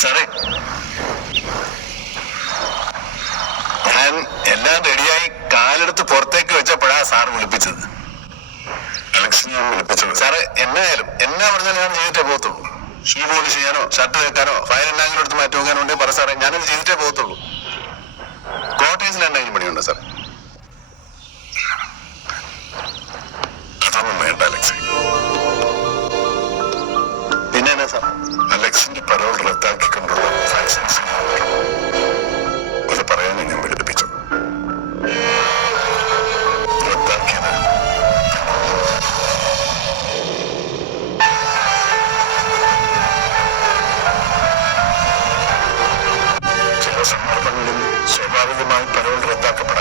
സാറേ, ഞാൻ എല്ലാം റെഡിയായി കാലെടുത്ത് പുറത്തേക്ക് വെച്ചപ്പോഴാ സാറ് വിളിപ്പിച്ചത്. അലക്സിനെ വിളിപ്പിച്ചത്? സാറ് എന്നായാലും എന്നാ പറഞ്ഞാൽ ഞാൻ ചെയ്തിട്ടേ പോകത്തുള്ളൂ. ഷൂ പോളിഷ് ചെയ്യാനോ ഷർട്ട് വെക്കാനോ ഫയൽ എന്തെങ്കിലും എടുത്ത് മാറ്റി വെക്കാനോ ഉണ്ടെങ്കിൽ പറ സാറേ, ഞാനത് ചെയ്തിട്ടേ പോകത്തുള്ളൂ. കോട്ടേഴ്സിൽ എന്തെങ്കിലും പണിയുണ്ടോ സാർ? അതൊന്നും വേണ്ട അലക്സി. പിന്നെ എന്നാ സാർ? അലക്സിന്റെ പരോൾ റദ്ദാക്കിക്കൊണ്ടുള്ള ഫാക്ഷൻസ് അത് പറയാൻ ഞാൻ വിളിപ്പിച്ചു. റദ്ദാക്കിയത് ചില സന്ദർഭങ്ങളിൽ സ്വാഭാവികമായി പരോൾ റദ്ദാക്കപ്പെട്ടു.